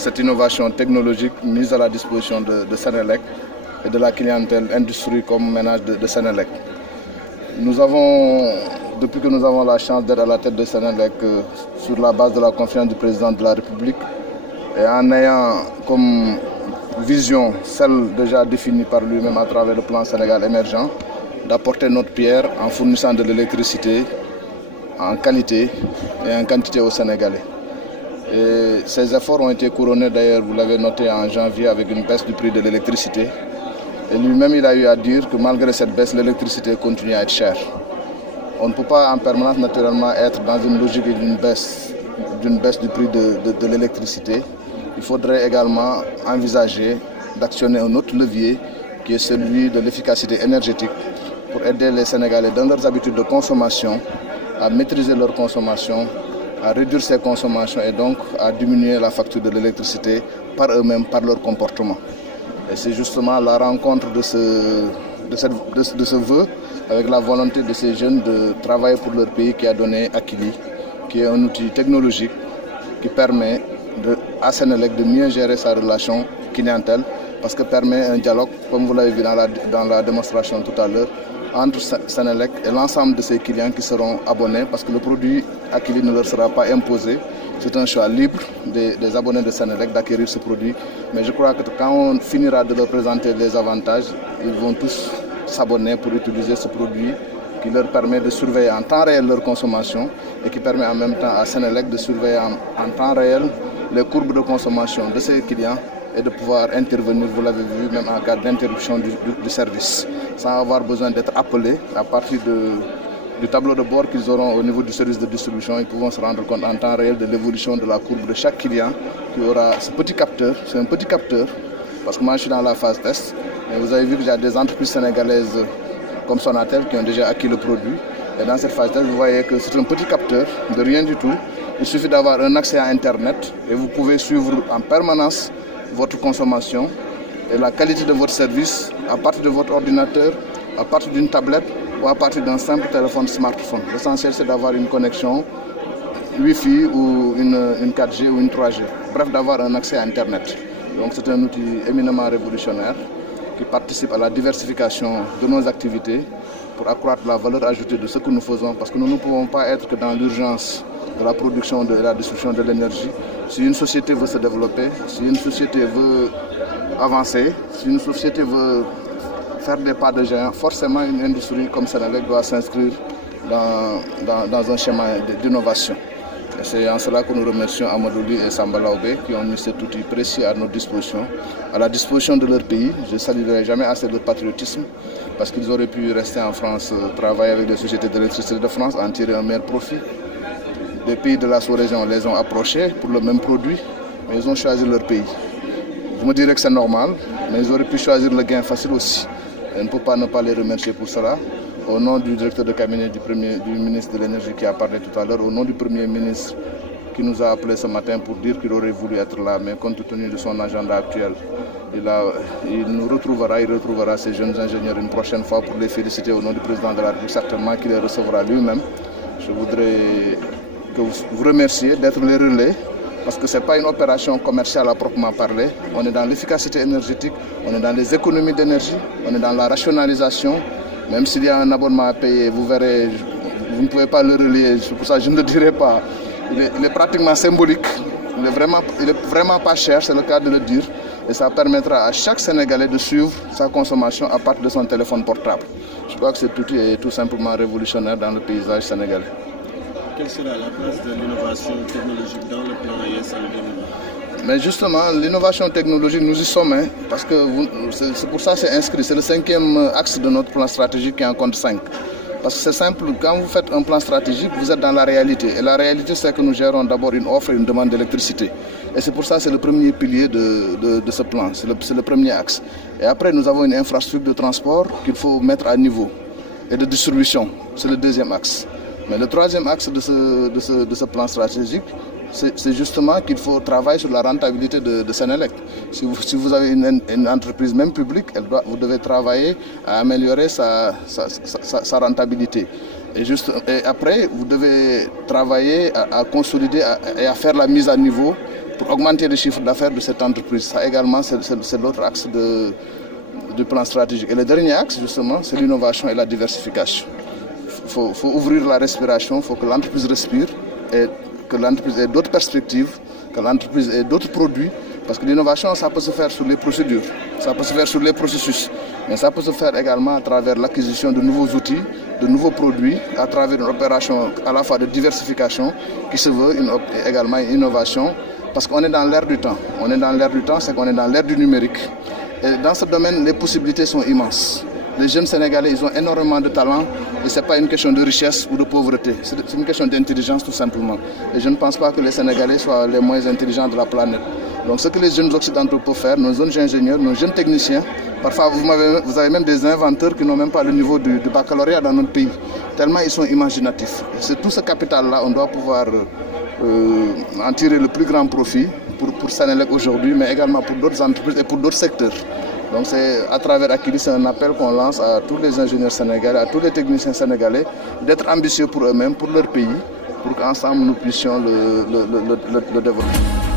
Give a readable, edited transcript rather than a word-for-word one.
Cette innovation technologique mise à la disposition de Senelec et de la clientèle industrie comme ménage de Senelec. Depuis que nous avons la chance d'être à la tête de Senelec sur la base de la confiance du président de la République et en ayant comme vision, celle déjà définie par lui-même à travers le plan Sénégal émergent, d'apporter notre pierre en fournissant de l'électricité en qualité et en quantité aux Sénégalais. Et ces efforts ont été couronnés d'ailleurs, vous l'avez noté en janvier, avec une baisse du prix de l'électricité. Et lui-même, il a eu à dire que malgré cette baisse, l'électricité continue à être chère. On ne peut pas en permanence naturellement être dans une logique d'une baisse du prix de l'électricité. Il faudrait également envisager d'actionner un autre levier qui est celui de l'efficacité énergétique pour aider les Sénégalais dans leurs habitudes de consommation à maîtriser leur consommation, à réduire ces consommations et donc à diminuer la facture de l'électricité par eux-mêmes, par leur comportement. Et c'est justement la rencontre de ce vœu avec la volonté de ces jeunes de travailler pour leur pays qui a donné Akili, qui est un outil technologique qui permet à Senelec de mieux gérer sa relation clientèle parce que permet un dialogue, comme vous l'avez vu dans la démonstration tout à l'heure, entre Senelec et l'ensemble de ses clients qui seront abonnés parce que le produit Akili ne leur sera pas imposé. C'est un choix libre des abonnés de Senelec d'acquérir ce produit. Mais je crois que quand on finira de leur présenter les avantages, ils vont tous s'abonner pour utiliser ce produit qui leur permet de surveiller en temps réel leur consommation et qui permet en même temps à Senelec de surveiller en temps réel les courbes de consommation de ses clients et de pouvoir intervenir, vous l'avez vu, même en cas d'interruption du service, sans avoir besoin d'être appelés à partir du tableau de bord qu'ils auront au niveau du service de distribution. Ils pourront se rendre compte en temps réel de l'évolution de la courbe de chaque client qui aura ce petit capteur. C'est un petit capteur, parce que moi je suis dans la phase test, et vous avez vu qu'il y a des entreprises sénégalaises comme Sonatel qui ont déjà acquis le produit. Et dans cette phase test, vous voyez que c'est un petit capteur de rien du tout. Il suffit d'avoir un accès à Internet et vous pouvez suivre en permanence votre consommation et la qualité de votre service à partir de votre ordinateur, à partir d'une tablette ou à partir d'un simple téléphone smartphone. L'essentiel, c'est d'avoir une connexion Wi-Fi ou une 4G ou une 3G. Bref, d'avoir un accès à Internet. Donc c'est un outil éminemment révolutionnaire qui participe à la diversification de nos activités pour accroître la valeur ajoutée de ce que nous faisons, parce que nous ne pouvons pas être que dans l'urgence de la production et de la distribution de l'énergie. Si une société veut se développer, si une société veut avancer, si une société veut faire des pas de géant, forcément une industrie comme Senelec doit s'inscrire dans un schéma d'innovation. Et c'est en cela que nous remercions Amadouli et Samba Laobé qui ont mis cet outil précieux à notre disposition, à la disposition de leur pays. Je ne saluerai jamais assez leur patriotisme parce qu'ils auraient pu rester en France, travailler avec les sociétés d'électricité de France, en tirer un meilleur profit. Les pays de la sous-région les ont approchés pour le même produit, mais ils ont choisi leur pays. Vous me direz que c'est normal, mais ils auraient pu choisir le gain facile aussi. Et on ne peut pas ne pas les remercier pour cela. Au nom du directeur de cabinet du ministre de l'énergie qui a parlé tout à l'heure, au nom du premier ministre qui nous a appelé ce matin pour dire qu'il aurait voulu être là, mais compte tenu de son agenda actuel, il nous retrouvera, il retrouvera ces jeunes ingénieurs une prochaine fois pour les féliciter au nom du président de la République, certainement qu'il les recevra lui-même. Je voudrais que vous remercier d'être les relais, parce que ce n'est pas une opération commerciale à proprement parler. On est dans l'efficacité énergétique, on est dans les économies d'énergie, on est dans la rationalisation. Même s'il y a un abonnement à payer, vous verrez, vous ne pouvez pas le relier, c'est pour ça que je ne le dirai pas. Il est pratiquement symbolique, il est vraiment pas cher, c'est le cas de le dire. Et ça permettra à chaque Sénégalais de suivre sa consommation à partir de son téléphone portable. Je crois que cet outil est tout simplement révolutionnaire dans le paysage sénégalais. Quelle sera la place de l'innovation technologique dans le plan ESL 2020? Mais justement, l'innovation technologique, nous y sommes, parce que c'est pour ça que c'est inscrit. C'est le 5e axe de notre plan stratégique qui en compte 5. Parce que c'est simple, quand vous faites un plan stratégique, vous êtes dans la réalité. Et la réalité, c'est que nous gérons d'abord une offre et une demande d'électricité. Et c'est pour ça que c'est le premier pilier de ce plan, c'est le premier axe. Et après, nous avons une infrastructure de transport qu'il faut mettre à niveau et de distribution. C'est le 2e axe. Mais le 3e axe de ce plan stratégique, c'est justement qu'il faut travailler sur la rentabilité de Senelec. Si vous avez une entreprise même publique, vous devez travailler à améliorer sa rentabilité. Et après, vous devez travailler à consolider et à faire la mise à niveau pour augmenter le chiffre d'affaires de cette entreprise. Ça également, c'est l'autre axe du plan stratégique. Et le dernier axe, justement, c'est l'innovation et la diversification. Il faut ouvrir la respiration, il faut que l'entreprise respire et que l'entreprise ait d'autres perspectives, que l'entreprise ait d'autres produits. Parce que l'innovation, ça peut se faire sur les procédures, ça peut se faire sur les processus, mais ça peut se faire également à travers l'acquisition de nouveaux outils, de nouveaux produits, à travers une opération à la fois de diversification qui se veut également une innovation. Parce qu'on est dans l'ère du temps. On est dans l'ère du temps, c'est qu'on est dans l'ère du numérique. Et dans ce domaine, les possibilités sont immenses. Les jeunes Sénégalais, ils ont énormément de talent et ce n'est pas une question de richesse ou de pauvreté, c'est une question d'intelligence tout simplement. Et je ne pense pas que les Sénégalais soient les moins intelligents de la planète. Donc ce que les jeunes occidentaux peuvent faire, nos jeunes ingénieurs, nos jeunes techniciens, parfois vous avez même des inventeurs qui n'ont même pas le niveau du baccalauréat dans notre pays, tellement ils sont imaginatifs. C'est tout ce capital-là, on doit pouvoir en tirer le plus grand profit pour Senelec aujourd'hui, mais également pour d'autres entreprises et pour d'autres secteurs. Donc c'est à travers Akilee, c'est un appel qu'on lance à tous les ingénieurs sénégalais, à tous les techniciens sénégalais, d'être ambitieux pour eux-mêmes, pour leur pays, pour qu'ensemble nous puissions le développer.